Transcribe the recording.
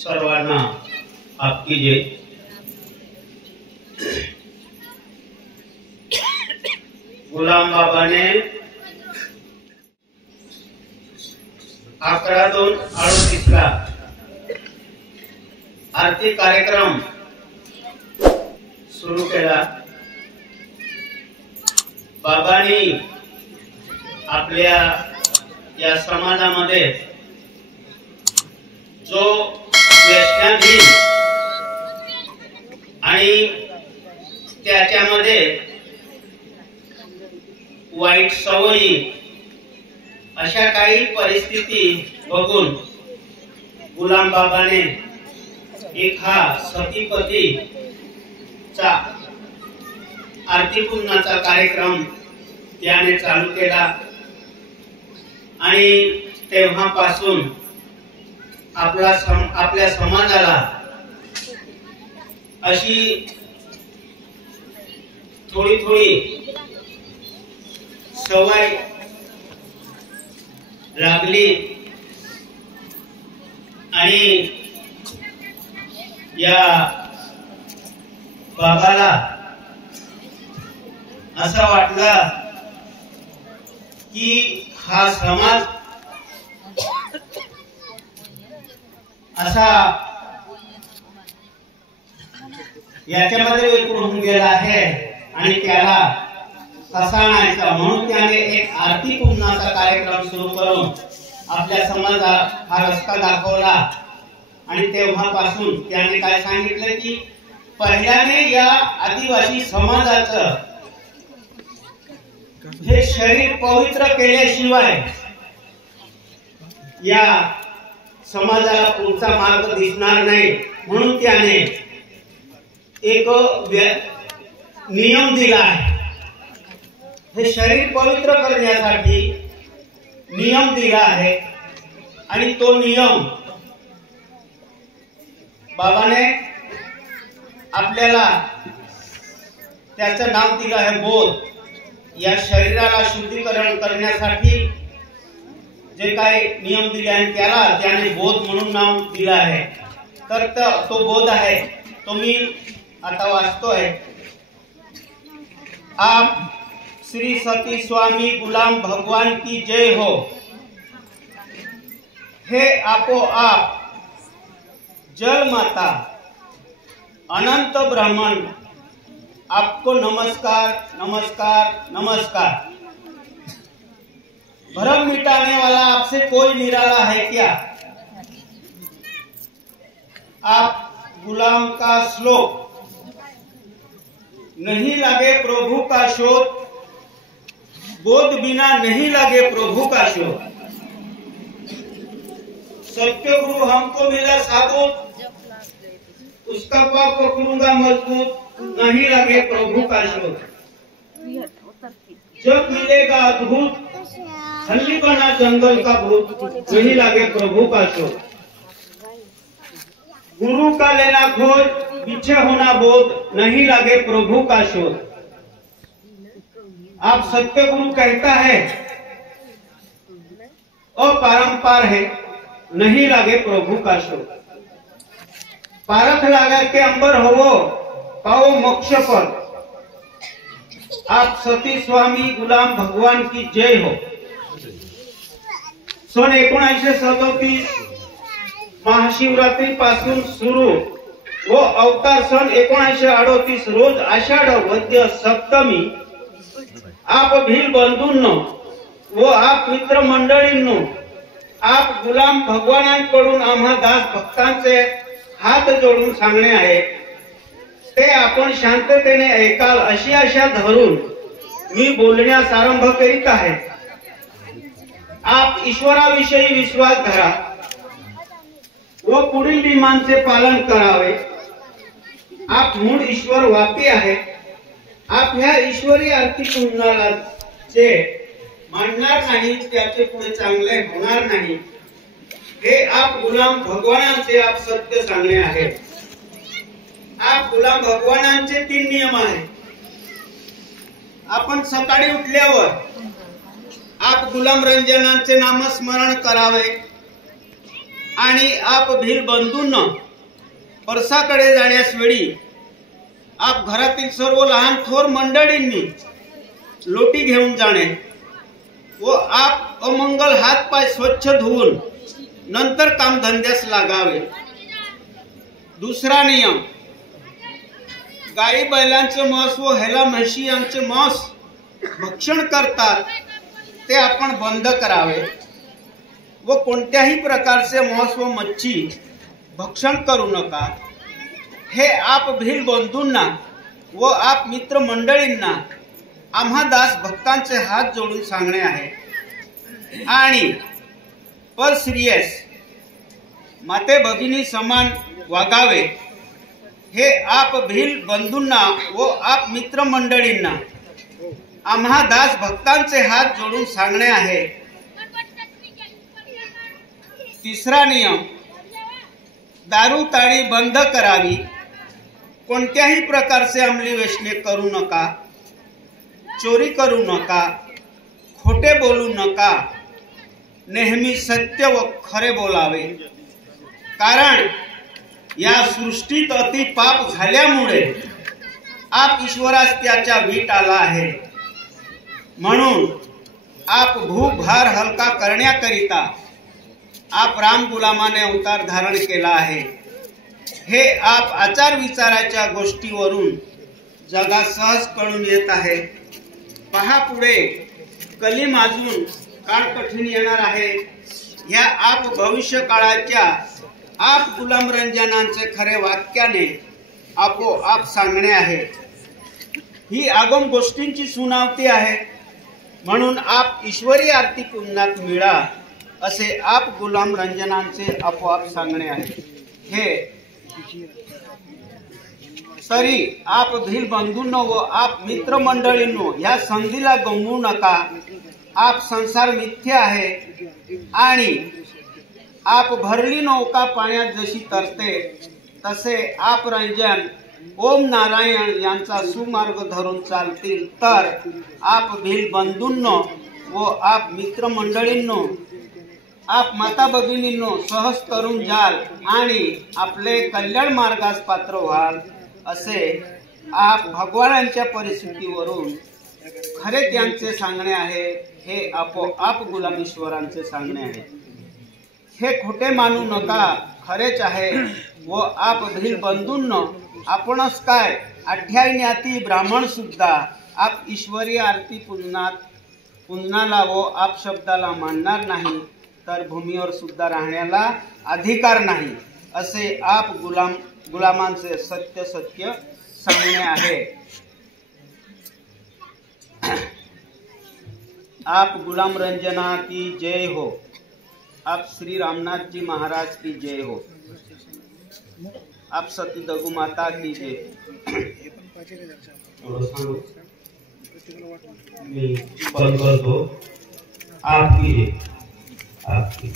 सर्वांना आपकी जय। गुलाम बाबा ने 11/2/38 आरती कार्यक्रम सुरू केला। बाबांनी आपल्या या समाजामध्ये जो व्यसनाधीन आणि त्याच्यामध्ये वाईट सवयी अशा काही परिस्थिती बघून गुलाम बाबाने एक हा सतीपतीचा आरती पुन्नाचा कार्यक्रम त्याने चालू केला आणि तेव्हापासून आपल्या समाजाला अशी थोडी थोडी सवय लागली आणि या बाबाला असं वाटलं की हा समाज असा याच्यामध्ये विकून होऊन गेला आहे आणि त्याला कसा आणायचा, म्हणून त्याने एक आरती पुन्नाचा कार्यक्रम सुरू करून आपल्या समाजाला हा रस्ता दाखवला। आणि तेव्हापासून त्याने काय सांगितलं की पहिल्याने या आदिवासी समाजाचं हे शरीर पवित्र केल्याशिवाय या समाजाला पुढचा मार्ग दिसणार नाही, म्हणून त्याने एक नियम दिला आहे। हे शरीर पवित्र करण्यासाठी नियम दिला आहे आणि तो नियम बाबाने आपल्याला त्याचं नाव दिलं आहे बोध। या शरीराला शुद्धीकरण करण्यासाठी जे काही नियम दिले आहेत त्याने बोध म्हणून नाव दिलं आहे। तर तो बोध आहे तो मी आता वाचतोय। आप श्री सती स्वामी गुलाम भगवान की जय हो। हे आपोआप जल माता अनंत ब्राह्मण आपको नमस्कार नमस्कार नमस्कार। भ्रम मिटाने वाला आपसे कोई निराला है क्या? आप गुलाम का श्लोक नहीं लगे प्रभु का शोध, बोध बिना नहीं लगे प्रभु का शोध। सत्य गुरु हमको मिला साबुत, उसका पाप करूंगा मजबूत, नहीं लगे प्रभु का शोध। जब मिलेगा अद्भुत, हल्ली बना जंगल का भूत, नहीं लगे प्रभु का शोध। गुरु का लेना खोज, पीछे होना बोध, नहीं लगे प्रभु का शोध। आप सत्य गुरु कहता है अपरंपार है, नहीं लगे प्रभु का शोध। पारख लगा के अंबर होवो, पाओ मोक्ष पद। आप सती स्वामी गुलाम भगवान की जय हो। सन 1937 महाशिवरात्री पासून सुरू व अवतार सन 1938 रोज आषाढ वद्य सप्तमी आप भील बंधूंनो व आप मित्र मंडळींनो, आप गुलाम भगवानांकडून आम्हा दास भक्तांचे हात जोडून सांगणे आहे ते आपण शांततेने ऐकाल अशी आशा धरून मी बोलण्यास आरंभ करीत आहे। आप ईश्वराविषयी विश्वास धरा व पुढील नियमांचे पालन करावे। आप मूळ ईश्वर व्यापी आहे। आप ह्या ईश्वरी आरती पुन्नाला जे मानणार नाही त्याचे पुढे चांगले होणार नाही, हे आप गुलाम भगवानांचे आप सत्य सांगणे आहे। आप गुलाम भगवानांचे 3 नियम आहेत। आपण सकाळी उठल्यावर आप गुलाम रंजनांचे नामस्मरण करावे। आणि आप भील बंधूंनो परसाकडे जाण्यास वेळी आप घरातील सर्व लहान थोर मंडळींनी लोटी घेऊन जाणे व आप अमंगल हात पाय स्वच्छ धुवून नंतर कामधंद्यास लागावे। दुसरा नियम, गाई बैलांचे मांस व हेला म्हशी यांचे मांस भक्षण करतात ते आपण बंद करावे व कोणत्याही प्रकारचे मांस व मच्छी भक्षण करू नका। हे आप भील बंधूंना व आप मित्र मंडळींना आम्हा दास भक्तांचे हात जोडून सांगणे आहे। आणि पर स्त्रियेस माते भगिनी समान वागावे हे आप भील बंधूंना व आप मित्र मंडळींना आम्हा दास भक्तांचे हात जोडून सांगणे आहे। तिसरा नियम, दारू ताडी बंद करावी, कोणत्याही प्रकारचे अंमली व्यसने करू नका, चोरी करू नका, खोटे बोलू नका, नेहमी सत्य व खरे बोलावे। कारण या सृष्टीत अति पाप झाल्यामुळे आप ईश्वरास त्याच्या वीट आला आहे। म्हणून आप भूभार हलका करण्याकरिता आप राम गुलामाने अवतार धारण केला आहे। हे आप आचार विचाराच्या गोष्टीवरून जगात सहज कळून येत आहे। पहा पुढे कली माजून काळ कठीण येणार आहे। या आप भविष्य काळाच्या आप गुलाम रंजनांचे खरे वाक्याने आपोआप सांगणे आहे। ही आगम गोष्टींची सुनावती आहे। म्हणून आप ईश्वरी आरती पुण्यात मिळा असे आप गुलाम रंजनांचे आपोआप सांगणे आहे। हे तरी आप भील बंधूंनो व आप मित्र मंडळींनो या संधीला गमवू नका। आप संसार मिथ्य आहे आणि आप भरली नौका पाण्यात जशी तरते तसे आप रंजन ओम नारायण यांचा सुमार्ग धरून चालतील तर आप भील बंधूंनो व आप मित्र मंडळींनो आप माता भगिनींनो सहज तरुण जाल आणि आपले कल्याण मार्गास पात्र व्हाल असे आप भगवानांच्या परिस्थितीवरून खरे त्यांचे सांगणे आहे। हे आपोआप गुलामेश्वरांचे सांगणे आहे। हे खोटे मानू नका, खरेच आहे। व आप भील बंधूंनो आपणच काय अठ्यायज्ञाती ब्राह्मण सुद्धा आप ईश्वरी आरती पुन्हाला व आप शब्दाला मानणार नाही तर भूमीवर सुद्धा राहण्याला अधिकार नाही असे आप गुलामांचे सत्य सांगणे आहे। आप गुलाम रंजना की जय हो। आप श्री रामनाथ जी महाराज की जय हो। आप सती दगू माता की जय। मी बंद करतो। आपकी जय, आपकी।